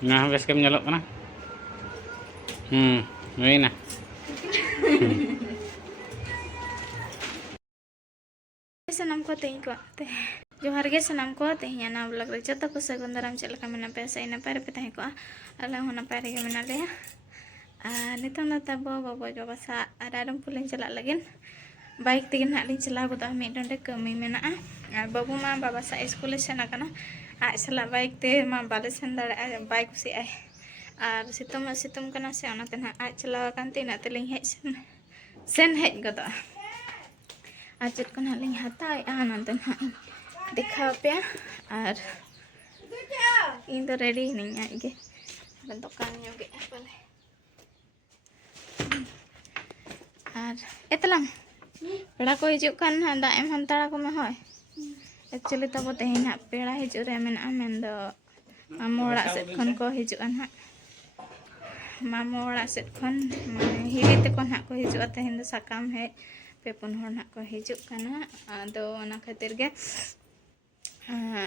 Nah, bes kem nyelok kana. Ini nah. Sanam ko teh ko teh johar ge sanam ko teh yana vlog re jota ko sagun daram chel ka mena pesa ina pare pe teh ko ala hona pare ge mena le nitong na tabo babo jo sa aradam pulin chelak lagin baik tigin nak lin chela ko ta mi donde kami mena babu ma baba sa school sena kana sala baik te ma bale sen dare baik si ai situm kana se ona ten chela kan te na teling hej sen hej goto Acet ko naling hatay nanti dikhao pe ar indo ready ning ge bentukannya ge boleh ar etalang pera ko hijuk kan handa em hantara ko me hoy actually tabo tehin ha pera hijuk re men amen do mamu orak set kon ko hijuk an ha mamu orak set kon hili te kon ha ko hijuk tehin do sakam he pepun hor nak ko hijuk kana ado ona khatir ge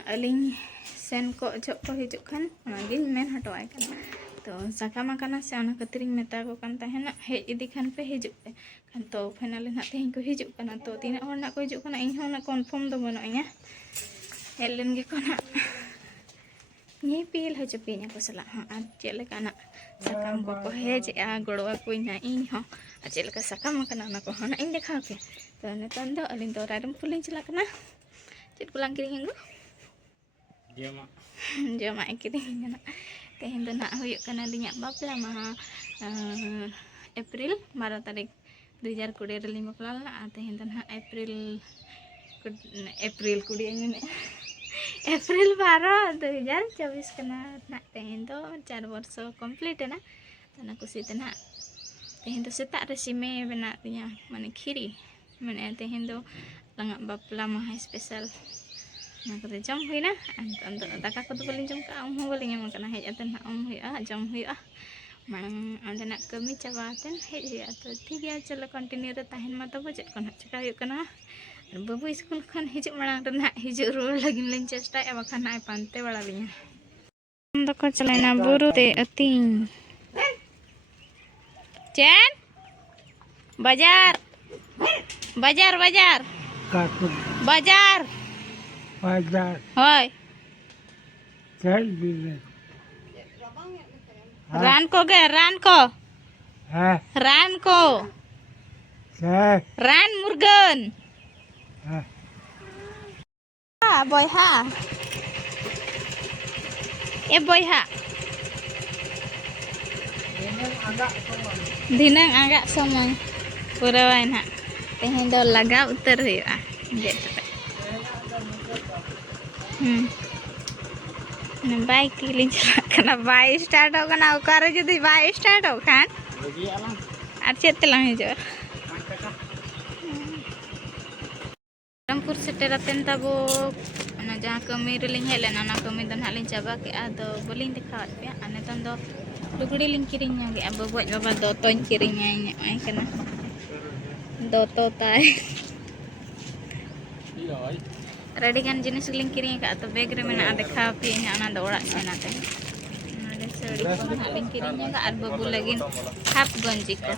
aling sen ko jok ko hijuk kan gin men hatoai kan to sakama kana se ona khatir meta ko kan tahena he idi kan pe hijuk pe kan to finally nak tehin ko hijuk kana to tina hor nak ko hijuk kana ing hona confirm do bono nya helen ge kona nyepil hajupinya ko sala chele kana sakam ko heje gorowa ko nya ing ho acel ka sakam kana na ko hona ing dekha ke to ne tando alin to radum pulin cela kana cit pulang kiring nggo dia mak kiring kana tehin na huyuk kana dinya bapla mah April 12 tarik 2025 na tehin na April kudianya April 12 2024 kena nak tehin to 4 वर्ष complete na tana kusi tana tehin to setak resume bena punya mane khiri mane tehin to langak bapla mah special na ko jam huina ando daka ko to bolin jam ka ho bolin yang kana hej aten na huia jam huia mang anda nak kami cabaten hej ya to ठीक है चलो continue रे tahin ma to budget kon chika huyuk kana babu school kan hijuk marang rena hijuk ruang lagi lin cesta ya bakan naik pantai bala binya untuk ko celana buru te ating Chen bajar bajar bajar bajar बाजार hoy चल दिले ran ko ge ran ko हाँ ran ko चल ran murgen हाँ boy ha boy ha dinang agak somong purawain ha tehin do laga utar huyu'a gitu bike लिंग चला by start हो ना ओकर जदी बाई स्टार्ट हो खान আর চেতে lang hijo Rampur seteraten tabo ana jaha kami reling helen ana kami dan halin coba ke ado boleh dekat ya ane tondo luguri ling kiringnya ge abo buat baba doton kiringnya nya ai kana doto tai ready kan jenis ling kiring ka atau bag re mena ada kapi nya ana do orak sena teh ada seri ko na ling kiringnya ka ad babu lagi hap gonji ko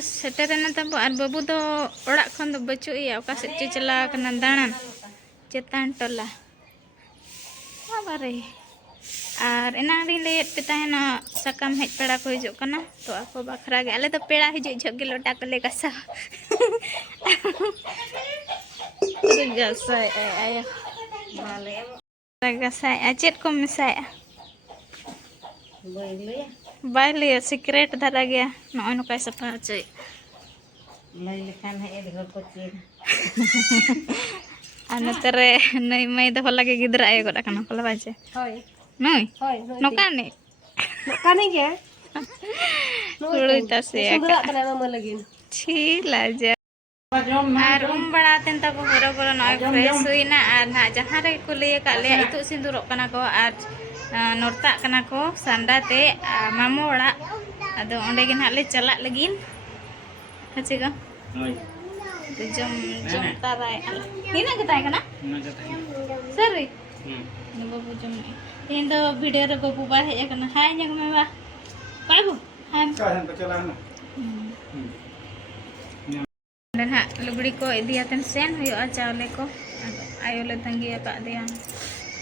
seterana tabo ar babu do orak khon do bacu iya oka se cela kana danan cetan tola abare ar enang ri le petana sakam hej pera ko hijuk kana to ako bakhra ge ale to pera hijuk jog ge lota ko le kasa to jasa ayo male kasa acet ko misai baile secret dhara gaya no no kaisa pache lay lekan hai घर को chain ane tere nai mai do lagi gidra ay goda kana pala bache hoy noi hoy nokane nokane ge Kulit tas ya kak. Cila aja. Ar bड़ा तेन तब हरो बरो नय fresh हुईना are ना जहाँ रे को लिए का ले इतु सिंदूरक कना को आर नोरता कना को सांडा ते मामो ओड़ा अदो ओंडे गे ना ले चला लगिन हचे का जम जम ताराय नीना के ताय कना सरी बाबू जम इन दो वीडियो रे बाबू बा हेज कना हाय जग में बा बाबू हाय dan hak lugड़ी को इदियातन सेन हुआ चावले को आयो ले तंगी का दिया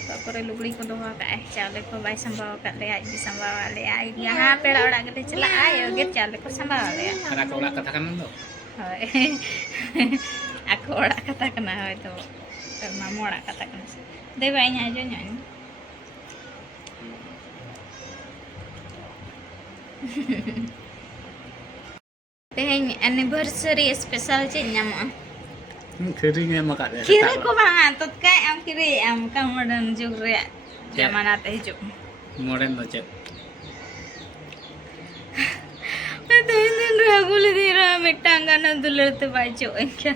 तापर लुगड़ी को दोहा का चावले को बाय संभाव का ले आज भी संभाव ले आई यहाँ पेड़ा ओड़ा के चला आयो गे चावले को संभाव ले karena kau nak katakan itu aku oड़ा kata kena itu mama oड़ा kata kena dewanya aja nyanyi tehnya anniversary special cik nyamuk kirinya maka deh kira ko bang tot kai am kiri am ka modern jug re zaman ate hijuk modern macet ate hin ragul dira mitanga na dulerte bajo enka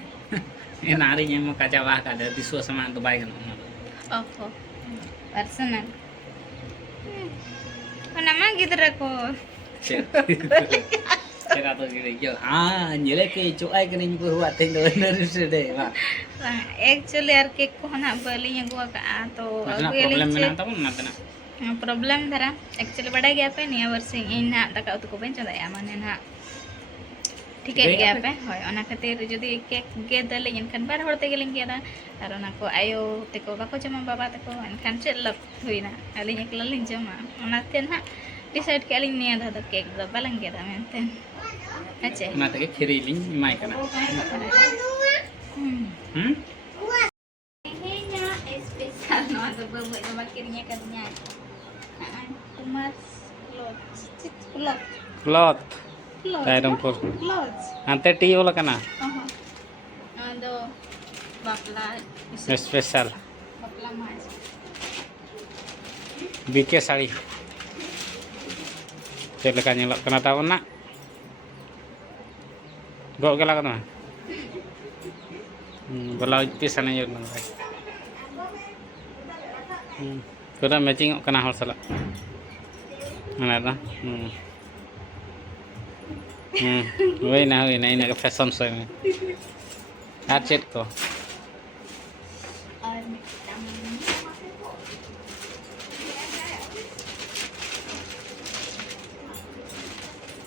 ini narinya maka Jawa kada di suasana itu baik kan oh personal nama gidra ko Kira tuh gini jo nyele ke cuai kene nyipu buat tinggal dari sini pak actually यार cake को ना बलियां गवा का तो problem mana tahu mana ना problem धरा actually बड़ा गया पे निया वर्ष इन ना तक तो को बेंच दा माने ना ठीक है गया पे होय ओना खातिर जदी केक गे दले इनखान बार होते गेलिं गेदा आर ओना को आयो तेको बाको जमा बाबा तेको इनखान चेक लप हुइना अलिं एकला लिं जमा ओना ते ना डिसाइड के अलिं निया दा केक दा बालंग गेदा मेनते अच्छा mana tadi kiriling mai kana Ini spesial no ada bubuk yang bakirnya katanya. Kumas klot. cloth tai dong pur Klot. ante tea ola kana Ada bakla special bakla mas. BK sari cek lekan nyelok kena tahu nak gok kala kana belau pisan aja nang kuda matching kena hal salah mana dah woi na ini ke fashion show ini chat ko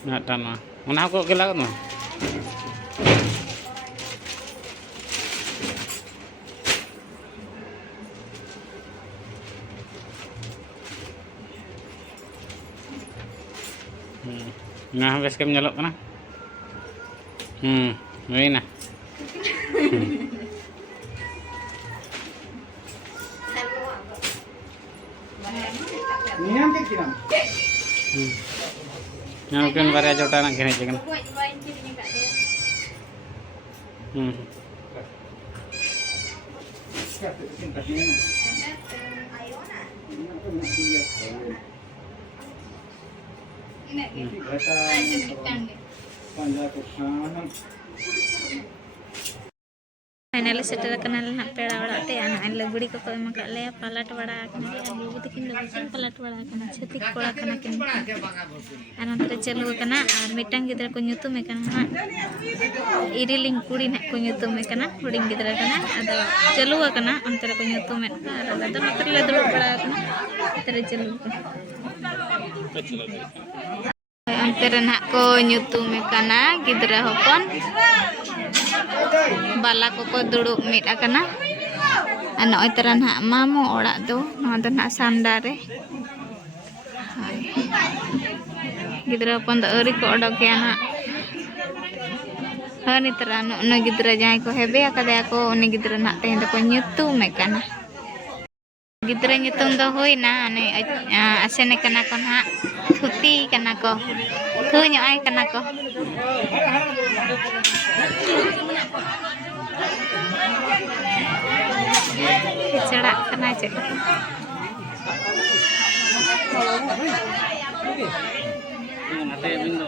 nak tanah mana aku kela kan nah bes kem nyelok kana ini nah nah mungkin variasi jodoh nak kene jangan finally सेटर करना ना पेड़ा बड़ा ते आना लुगड़ी को M का ले पलट बड़ा कना आ बाबू तकिन लुगड़ी पलट बड़ा कना छती कोड़ा कना किन अनंतर चलू कना और मिटंग गिदरा को nyutum कना इरिलिंग कुड़ी ना को nyutum कना हुडिंग गिदरा कना अद चलू कना अंतर को nyutum और अद नतर ले दुड़ बड़ा कना अंतर चलू अंतर ना को nyutum कना गिदरा हपन बाला को दुड़ुब मिट आकना नय तरह ना मामो ओड़ा दो ना सांडा रे गिद्रा अपन अरी को ओडके ना हनी तरह न गिद्रा जहां को हेबे आकदे को उनी गिद्रा ना तेन को nyutum कना गिद्रा nyutum दो होइना ने आसेने कना को ना थुती कना को थुño ai कना को चढ़ा करना चाहिए mate bindo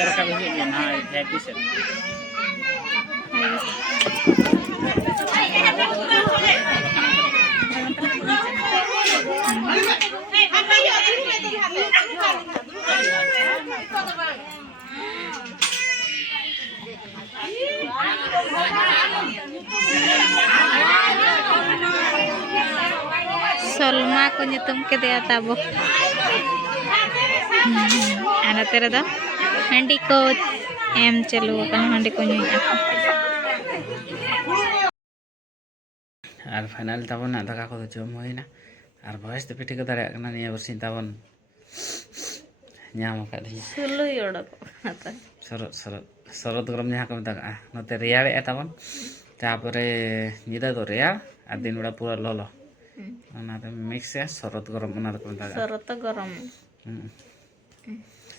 ᱱᱚᱛᱮ ᱨᱟᱠᱟᱵ ᱦᱤᱡᱩᱜ ᱵᱤᱱ ᱦᱳᱭ ᱡᱟᱭᱯᱤ ᱥᱮᱫ Solma ko nyutum ke dia tabo. Ana tere do handi ko em chalu kan handi ko nyuy ako. R final তাবন না দাকা কত জম হইনা আর বয়স তো পিঠে কথা রাখনা নিয়ে বসিন তাবন nyam ka di Sulu yoda ko ata. sorot grom nya ka mata note reale taban tapore nida do real আর দিন ওটা পুরো ললো ওনাতে মিক্স এ sorot grom ওনাতে ko mata Sorota garam.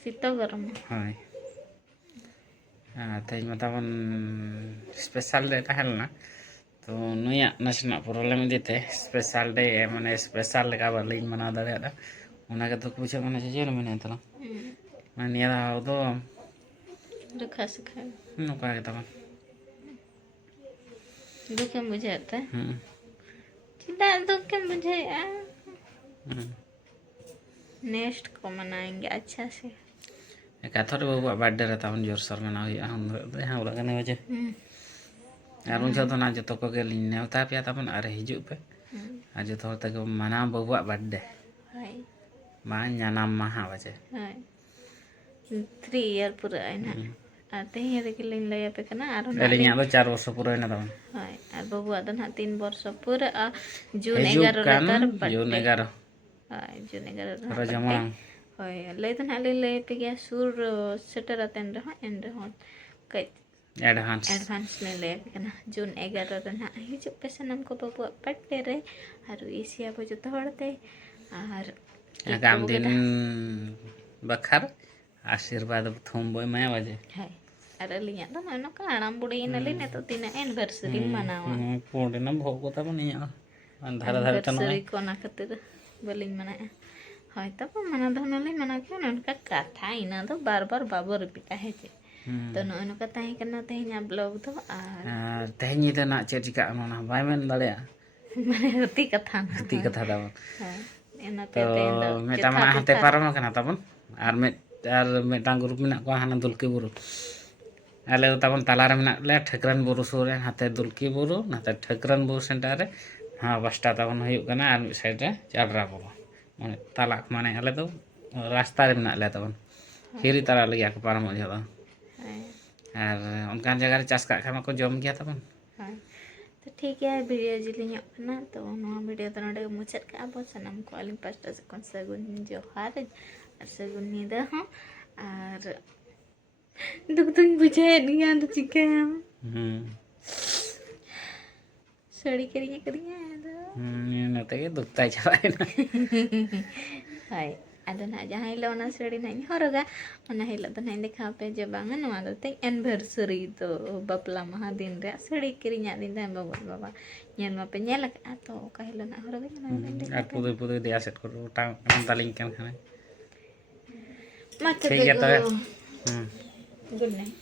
Sito garam. হয় তাই মতাবন স্পেশাল ডে তাহল না তো নুয়া ন্যাশনাল প্রবলেম দিতে স্পেশাল ডে মানে স্পেশাল লেখা বলিং মানা দাঁড়াটা ওনাকে তো পুছে মানে যে মানে তো মানে নিয়া দাও তো Duka sekha. নুকা কে তখন Duka bujata. Tidak duka bujaya. Next को मनाएंगे अच्छा से. एकाथर बाबू बर्थडे रहता हूं जोर सर में ना हुई हम हां उड़ा कने वजह আর উন যত না যত को के लिन नेवता पे तबन अरे हिजु पे आज जतो तक मना बाबू बर्थडे हाय. मा न्यानाम महा वजह हाय. 3 year पूरा है ना. आते ही देखिए लिन ले पे कना आरो ना. एलिnya तो 4 वर्ष पूरा ना तबन हाय. और बाबू आदन हा 3 वर्ष पूरा जून हिजु 11 kan लेकर जून 11 हाय जून 11 रो जमन हाय ले तो ना ले पे गया सुर सेटर अतन रहा एंड हो कई एडवांस में ले कना जून 11 रहा हिजु पे सनम को बाबू बर्थडे रे और इसिया बो जतो हड़ते और आगाम दिन बखर आशीर्वाद थुम बोय मैं वजह हाय अरे लिया तो ना का आराम बुड़ी न ले ने तो तीन एनिवर्सरी मनावा पूर्ण ना भोग तब नहीं धारा धारा तनो एनिवर्सरी को ना खातिर बलिंग मना हाय तब मना धनले मना के उनका कथा इना तो बार-बार बाबू रिपीट है जे तो नो का ताई करना तेहnya ब्लॉग तो और तेहनी तो ना चेक चिका ना बाय मेन दाड़िया माने हती कथा दाव हाय एना तो मेटा मना हते पारम कना तबन और मेटा ग्रुप में को हाना दुलकी बुरु आले तबन तालार में ले ठकरन बुरु सुर हाते दुलकी बुरु नाते ठकरन बुरु सेंटर रे हां बसटा तबन हुयु कना और साइड रे चालरा बुरु माने ताला माने आले तो रास्ता रे में ले तबन हिरी तारा लगे को पारम हो जादा और उनकान जगह रे चास का खामा को जम गया तबन हाय तो ठीक है वीडियो जिलिंग अपना तो नवा वीडियो तो नडे मुचत का अब सनम को अलिंग पास्टा से कौन सगुन जोहार और सगुन नींद हां और दुख बुझे नहीं तो चिके सड़ी करिए नते के दुखता जाए ना हाय ada na jahai lo na seri na ni horoga ona hilo to na dekha pe je banga no ada te anniversary to bapla maha din re seri kirinya din ta baba nyen ma pe nyela ka to ka hilo na horoga na আর পুদে দিয়া set করব টা তালিং কেন খানে mata ঠিক আছে good night